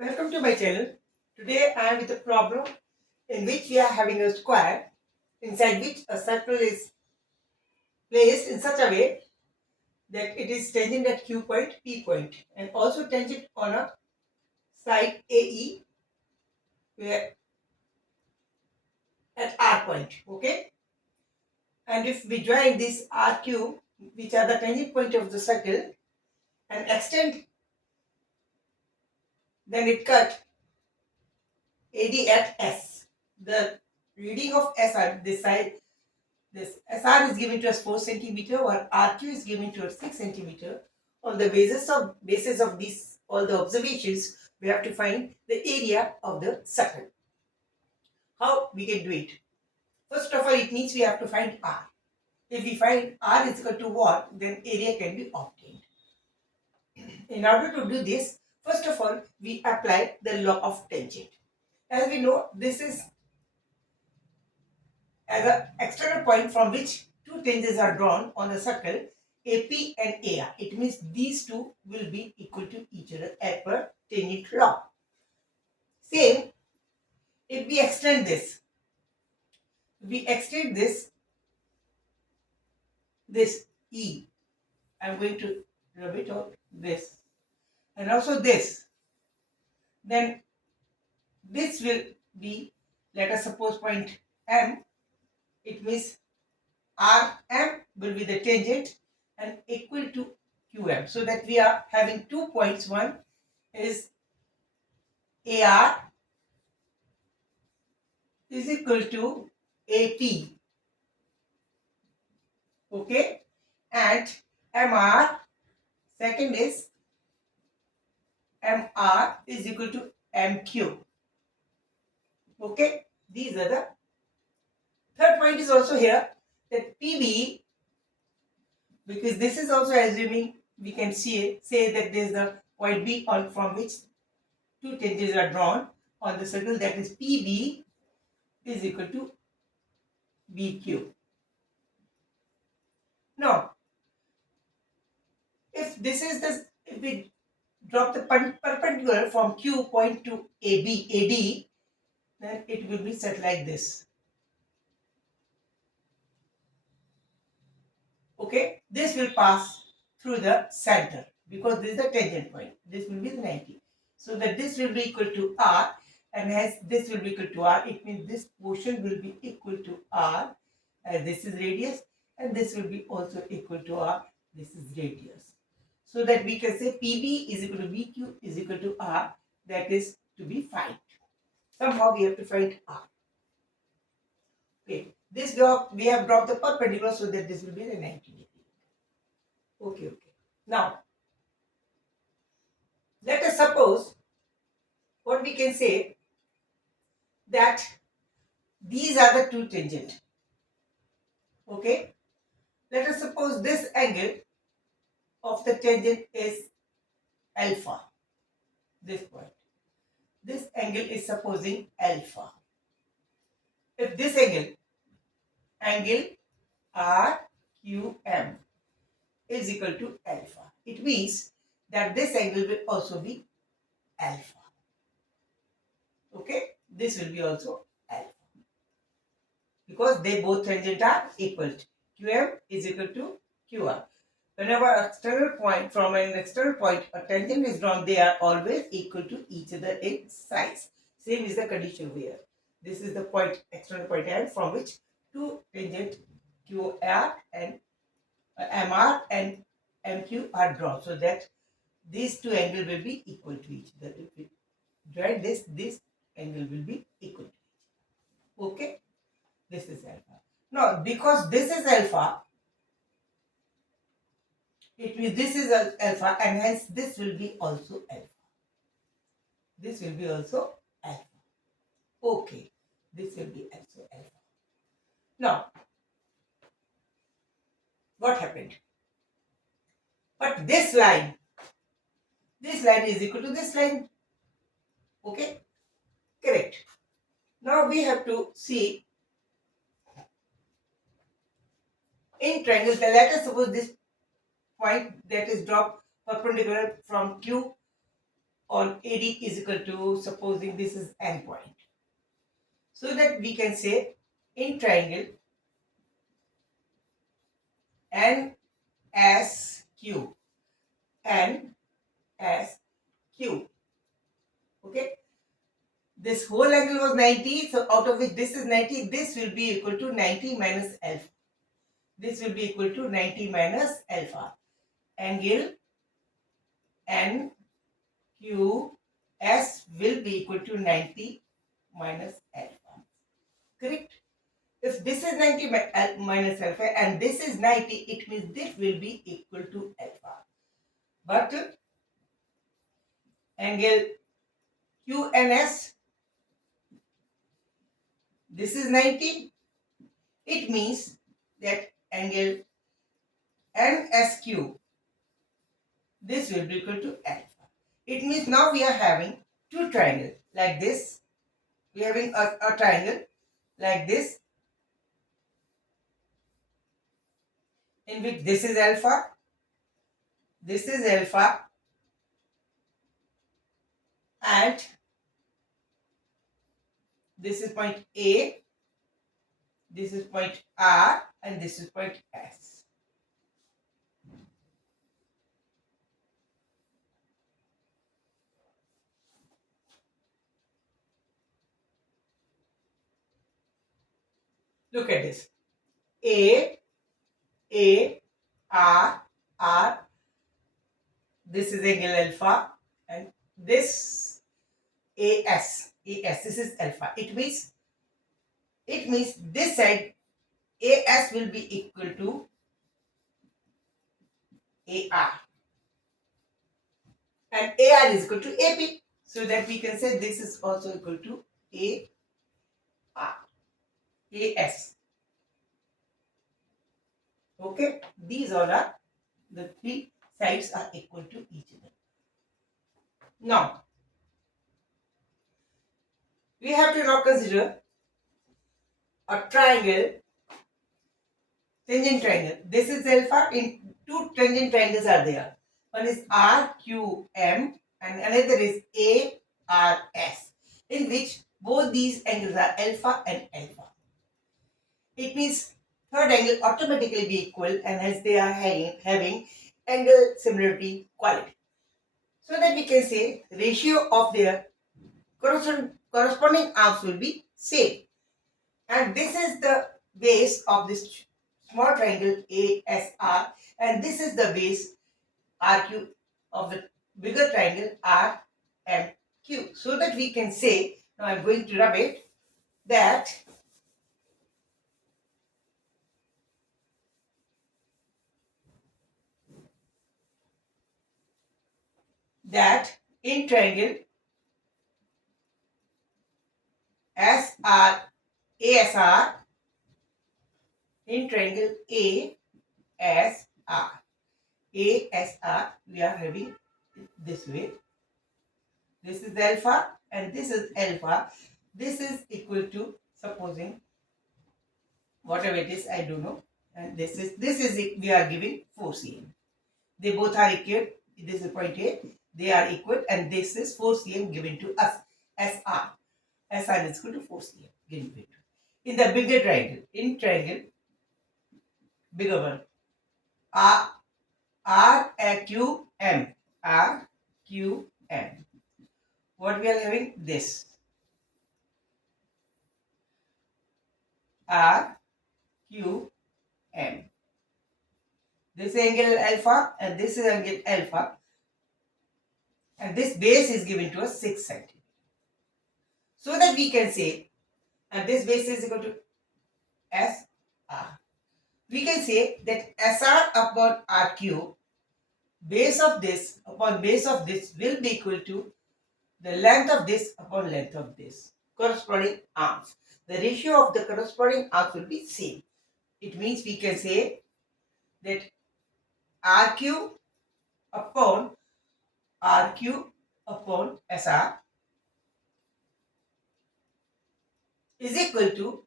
Welcome to my channel. Today I am with a problem in which we are having a square inside which a circle is placed in such a way that it is tangent at Q point, P point, and also tangent on a side AE where at R point. Okay, and if we join this RQ, which are the tangent point of the circle, and extend, then it cut AD at S. The reading of SR this side. This SR is given to us 4 centimeter or RQ is given to us 6 centimeter. On the basis of these all the observations, we have to find the area of the circle. How we can do it? First of all, it means we have to find R. If we find R is equal to what, then area can be obtained. In order to do this, first of all, we apply the law of tangent. As we know, this is as an external point from which two tangents are drawn on a circle AP and AR. It means these two will be equal to each other as per tangent law. Same, if we extend this, this E. I'm going to rub it out this, and also this. Then this will be, let us suppose, point M. It means RM will be the tangent and equal to QM. So that we are having 2 points. One is AR is equal to AP. Okay. And MR, second is MR is equal to MQ. Okay. These are the third point is also here that PB, because this is also assuming we can say that there is the point B on from which two tangents are drawn on the circle, that is PB is equal to BQ. Now, if we drop the perpendicular from Q point to AD, then it will be set like this. Okay, this will pass through the center because this is the tangent point. This will be 90. So that this will be equal to R, and as this will be equal to R, it means this portion will be equal to R, as this is radius, and this will be also equal to R, this is radius. So that we can say PB is equal to BQ is equal to R, that is to be found. Somehow we have to find R. Okay, this we have dropped the perpendicular so that this will be the 90 degree. Okay. Now, let us suppose what we can say that these are the two tangents. Okay, let us suppose this angle of the tangent is alpha. This point. This angle is supposing alpha. If this angle RQM is equal to alpha, it means that this angle will also be alpha. Okay, this will be also alpha because they both tangent are equal. QM is equal to QR. Whenever external point from an external point a tangent is drawn, they are always equal to each other in size. Same is the condition here. This is the point, external point N, from which two tangent QR and MR and MQ are drawn, so that these two angles will be equal to each other. If we join this angle will be equal to each other. Okay, this is alpha. Now, because this is alpha, it means this is alpha, and hence this will be also alpha. This will be also alpha. Okay, this will be also alpha. Now, what happened? But this line is equal to this line. Okay, correct. Now we have to see in triangle. Let us suppose this point that is dropped perpendicular from Q on AD is equal to, supposing this is N point. So that we can say in triangle NSQ, NSQ. Okay. This whole angle was 90, so out of which this is 90, this will be equal to 90 minus alpha. This will be equal to 90 minus alpha. Angle NQS will be equal to 90 minus alpha. Correct? If this is 90 minus alpha and this is 90, it means this will be equal to alpha. But angle QNS, this is 90. It means that angle NSQ, this will be equal to alpha. It means now we are having two triangles like this. We are having a triangle like this, in which this is alpha, and this is point A, this is point R, and this is point S. Look at this. A, R, R. This is angle alpha, and this AS. This is alpha. It means this side AS will be equal to AR, and AR is equal to AP. So that we can say this is also equal to AR, AS. Okay, these all are the three sides are equal to each other. Now we have to now consider a triangle, tangent triangle. This is alpha. In two tangent triangles are there. One is RQM and another is ARS, in which both these angles are alpha and alpha. It means third angle automatically be equal, and as they are having angle similarity quality. So that we can say ratio of their corresponding arms will be same. And this is the base of this small triangle ASR, and this is the base RQ of the bigger triangle RMQ. So that we can say, now I'm going to rub it, that in triangle ASR, in triangle ASR, we are having this way. This is alpha and this is alpha. This is equal to, supposing, whatever it is, I don't know. And this is we are giving 4 cm. They both are equal. This is point A. They are equal, and this is 4 cm given to us. SR. SR is equal to 4 cm given to. In the bigger triangle, in triangle, bigger one, RQM. RQM. What we are having? This. RQM. This angle alpha and this is angle alpha, and this base is given to us 6 cm. So that we can say, and this base is equal to SR. We can say that SR upon RQ, base of this upon base of this will be equal to the length of this upon length of this, corresponding arms. The ratio of the corresponding arms will be same. It means we can say that RQ upon SR is equal to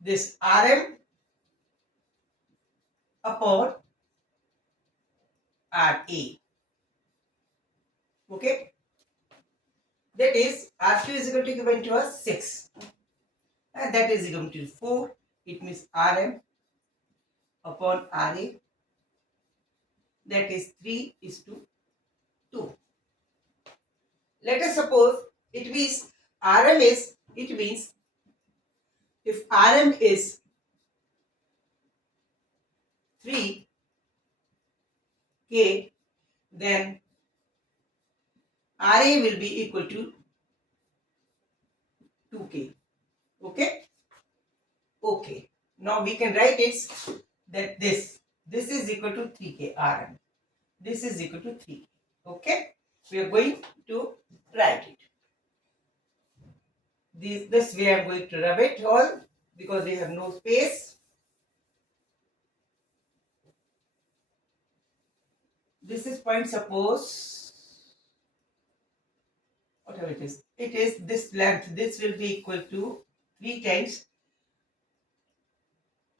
this RM upon RA. Okay. That is R2 is equal to given to us 6. And that is equal to 4. It means Rm upon Ra. That is 3 is to 2. Let us suppose it means Rm is, it means if Rm is 3K, then Ra will be equal to 2K. Okay? Okay. Now we can write it that this is equal to 3K Rm. This is equal to 3K. Okay? We are going to write it. This way I am going to rub it all because we have no space. This is point, suppose whatever it is this length. This will be equal to 3 times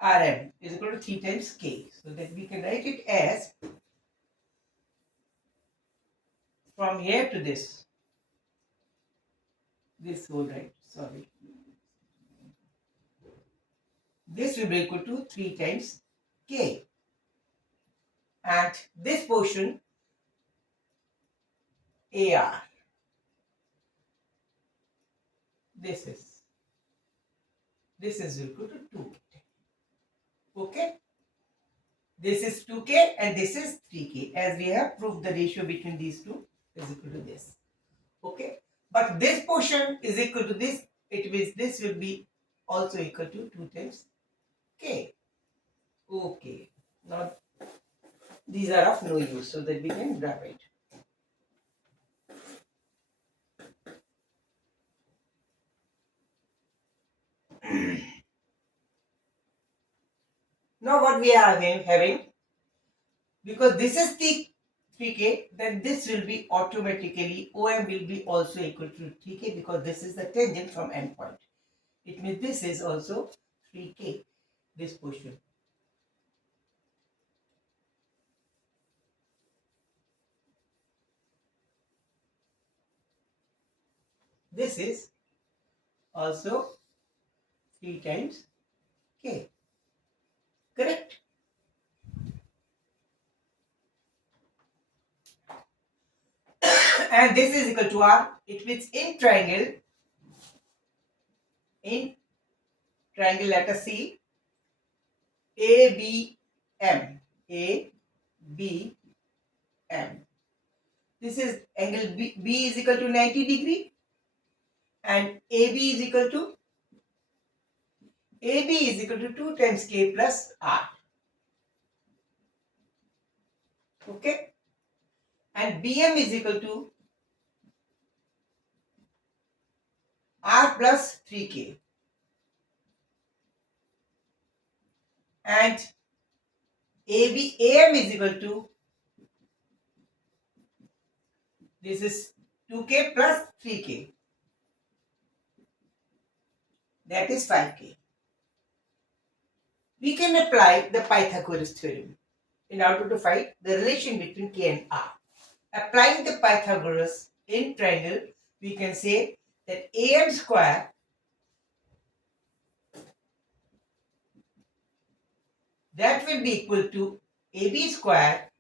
Rm is equal to 3 times K. So that we can write it as from here to this whole, right? Sorry. This will be equal to 3 times K. And this portion AR. This is equal to 2K. Okay? This is 2K and this is 3K, as we have proved the ratio between these two is equal to this. Okay? But this portion is equal to this. It means this will be also equal to 2 times K. Okay. Now these are of no use, so that we can grab it. Now what we are having, because this is the 3K, then this will be automatically, OM will be also equal to 3K because this is the tangent from endpoint. It means this is also 3K, this portion. This is also 3 times K. Correct? And this is equal to R. It means in triangle, let us see ABM. ABM. This is angle B is equal to 90 degree and AB is equal to 2 times K plus R. Okay? And BM is equal to R plus 3K. And AM is equal to, this is 2K plus 3K. That is 5K. We can apply the Pythagoras theorem in order to find the relation between K and R. Applying the Pythagoras in triangle, we can say that AM square, that will be equal to AB square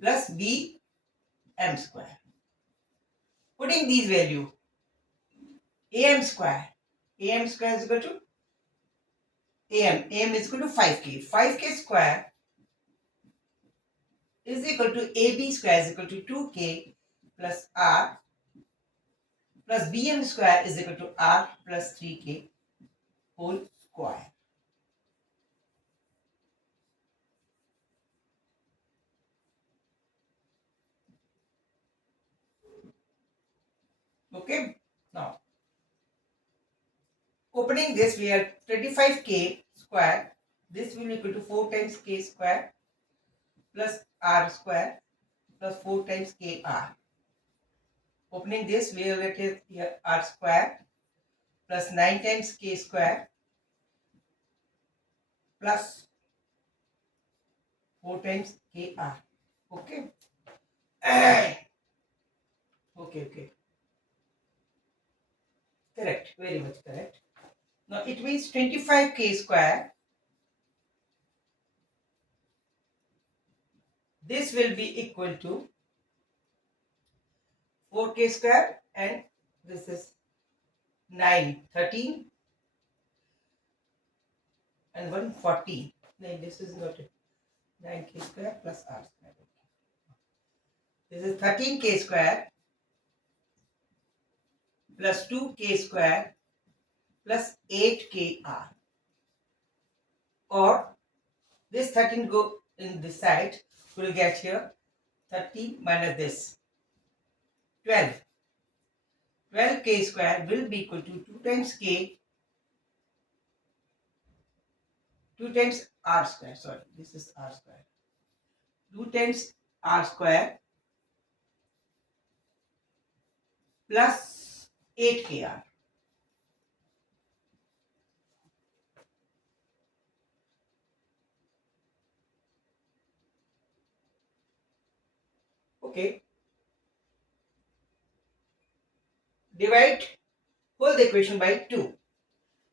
plus BM square. Putting these value, AM square is equal to AM is equal to 5K. 5K square is equal to AB square is equal to 2K plus R plus BM square is equal to R plus 3K whole square. Okay. Now, opening this, we have 25K square. This will equal to 4 times K square plus R square plus 4 times KR. Opening this, we will get here R square plus 9 times K square plus 4 times KR. Okay. Okay. Correct. Very much correct. Now it means 25k square. This will be equal to 4k square, and this is 9, 13, and 140. No, this is not it. 9k square plus r square. This is 13k square plus 2k square plus 8kr. Or this 13 go in this side, we'll get here 30 minus this 12. 12k square will be equal to 2 times k, 2 times r square. Sorry, this is r square. 2 times r square plus 8kr. Okay. Divide whole the equation by 2.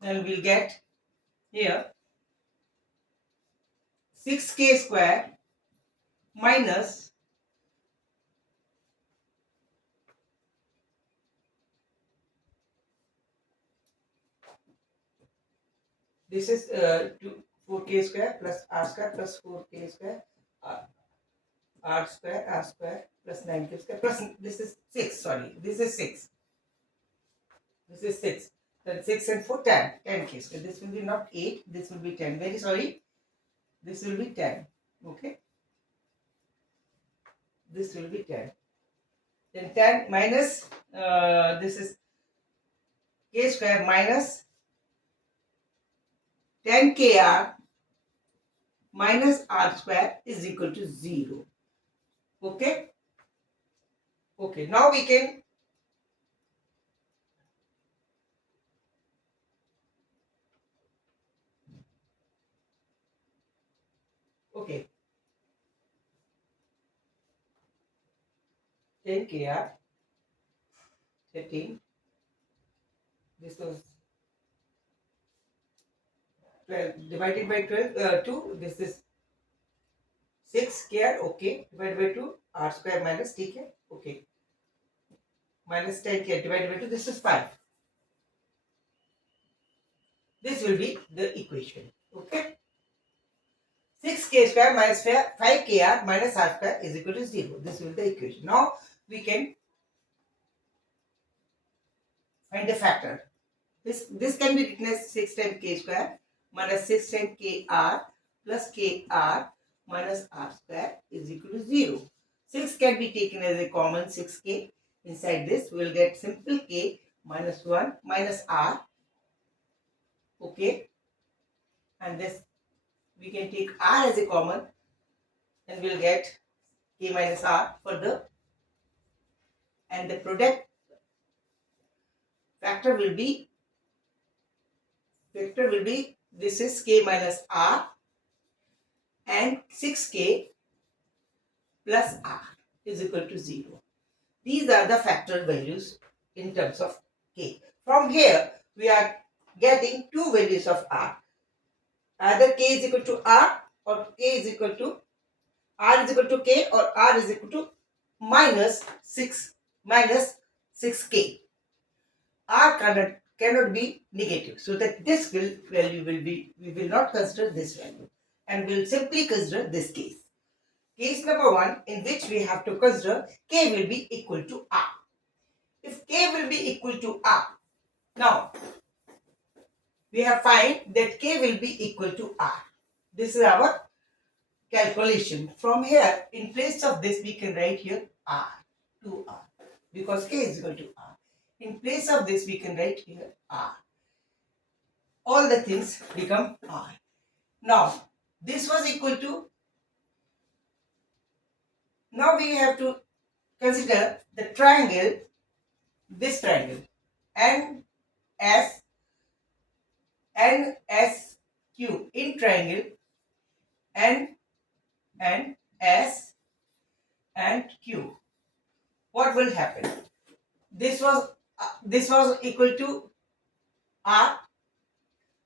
Then we'll get here 6k square minus this is 4k square plus r square plus 4k square uh, r square plus 9k square plus this is 6. Sorry, this is 6. This is 6. Then 6 and 4, 10. 10k square. This will be not 8. This will be 10. Very sorry. This will be 10. Okay. This will be 10. Then 10 minus this is k square minus 10kr minus r square is equal to 0. Okay. Okay. Now we can okay. 10kr 13. This was 12 divided by 12 2. This is 6kr. Okay. Divided by 2 r square minus tk. Okay. Minus 10k divided by 2. This is 5. This will be the equation. Okay. 6k square minus 5kr minus r square is equal to 0. This will be the equation. Now we can find the factor. This can be written as 6 times k square minus 6 times kr plus kr minus r square is equal to 0. 6 can be taken as a common 6k. Inside this we will get simple k minus 1 minus r. Okay. And this we can take r as a common and we'll get k minus r further. And the product factor will be this is k minus r and 6k plus r is equal to 0. These are the factor values in terms of k. From here we are getting two values of r. Either k is equal to r or k is equal to r is equal to k or r is equal to minus 6k. R cannot be negative. So that this value will be, we will not consider this value and we will simply consider this case. Case number 1 in which we have to consider k will be equal to r. If k will be equal to r, now we have find that k will be equal to r. This is our calculation. From here, in place of this, we can write here r, 2r, because k is equal to r. In place of this, we can write here r. All the things become r. Now, this was equal to, now we have to consider the triangle, this triangle, NS, NSQ in triangle, N and S and Q. What will happen? This was equal to R,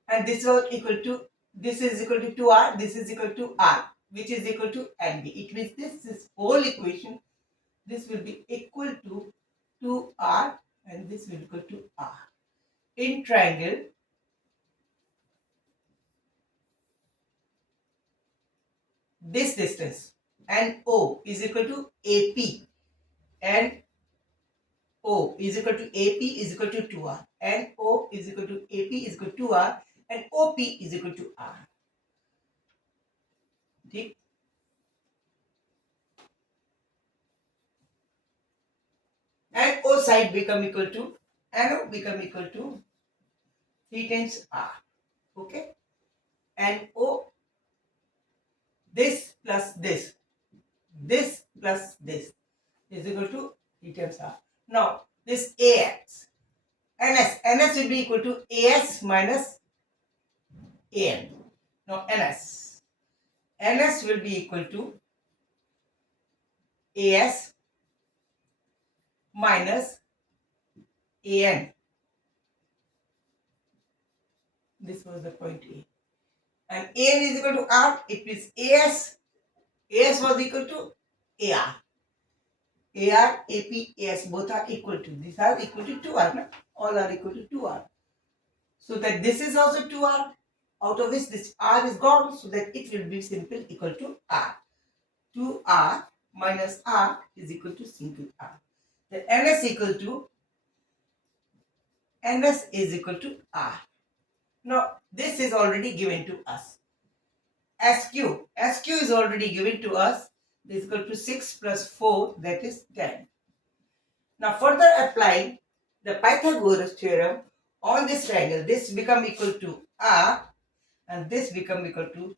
and this is equal to 2R, this is equal to R, which is equal to NB. It means this whole equation, this will be equal to 2R, and this will be equal to R. In triangle, this distance NO is equal to AP, and O is equal to AP is equal to 2R, NO is equal to AP is equal to 2R, and OP is equal to R. ठीक? And O side become equal to NO become equal to 3 times R. Okay? And O, this plus this plus this is equal to 3 times R. Now, this AX, NS will be equal to AS minus AN. Now, NS will be equal to AS minus AN. This was the point A. And AN is equal to R. It means AS was equal to AR. AR, AP, AS both are equal to. These are equal to 2R. No? All are equal to 2R. So that this is also 2R. Out of which this R is gone. So that it will be simple equal to R. 2R minus R is equal to simple R. The NS is equal to R. Now, this is already given to us. SQ is already given to us. This is equal to 6 plus 4, that is 10. Now, further applying the Pythagoras theorem on this triangle, this become equal to R, and this become equal to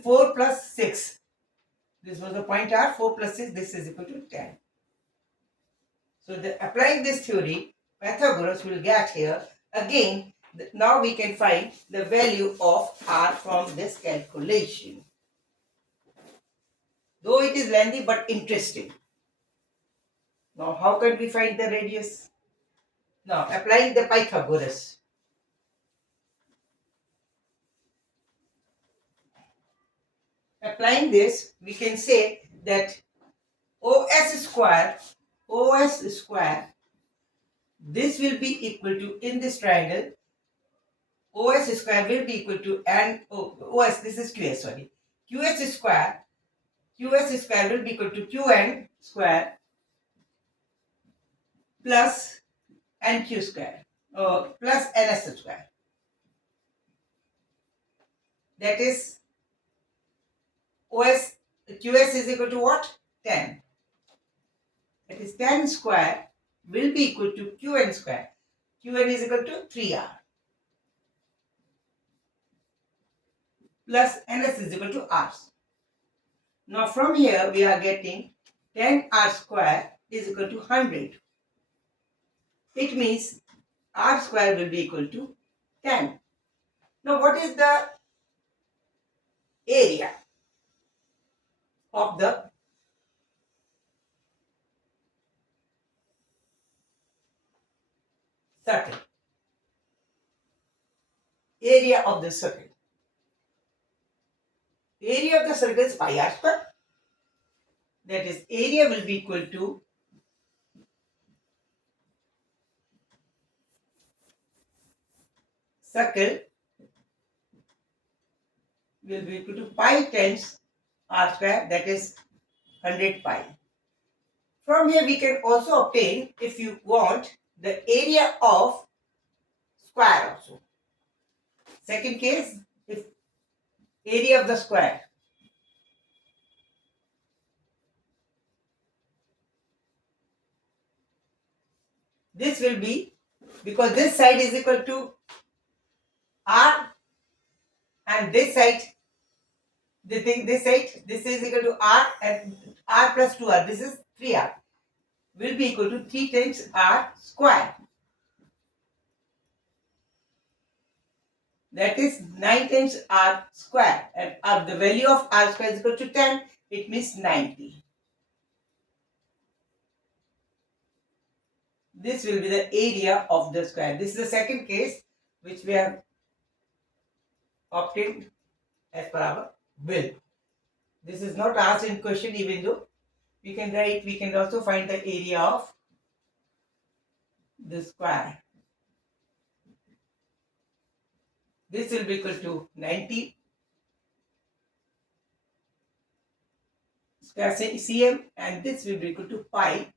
4 plus 6. This was the point R, 4 plus 6, this is equal to 10. So, applying this theory, Pythagoras will get here. Again, now we can find the value of R from this calculation. Though it is lengthy but interesting. Now, how can we find the radius? Now, applying the Pythagoras. Applying this, we can say that OS square, this will be equal to, in this triangle, OS square will be equal to, and OS, this is QS, sorry. QS square will be equal to QN square plus NQ square, plus NS square. That is, QS is equal to what? 10. That is 10 square will be equal to Qn square. Qn is equal to 3R. Plus NS is equal to R. Now from here we are getting 10R square is equal to 100. It means R square will be equal to 10. Now what is the area of the circle? Area of the circle. Area of the circle is pi r square. That is, area will be equal to circle will be equal to pi times r square, that is 100 pi. From here we can also obtain, if you want, the area of square also. Second case, if area of the square. This will be, because this side is equal to R, and this side, this is equal to R, and R plus 2R, this is 3R, will be equal to 3 times R square. That is 9 times R square, and the value of R square is equal to 10. it means 90. This will be the area of the square. This is the second case which we have obtained as per our will. This is not asked in question, even though we can write, we can also find the area of the square. This will be equal to 90 square cm, and this will be equal to pi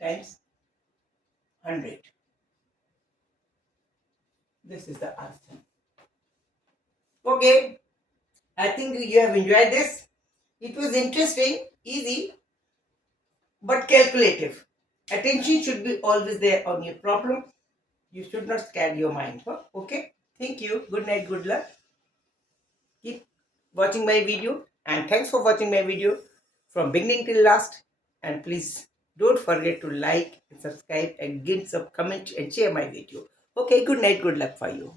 times 100. This is the answer. Okay, I think you have enjoyed this. It was interesting, easy, but calculative. Attention should be always there on your problem. You should not scare your mind. Okay, thank you. Good night, good luck. Keep watching my video, and thanks for watching my video from beginning till last. And please don't forget to like and subscribe and give some comment and share my video. Okay, good night, good luck for you.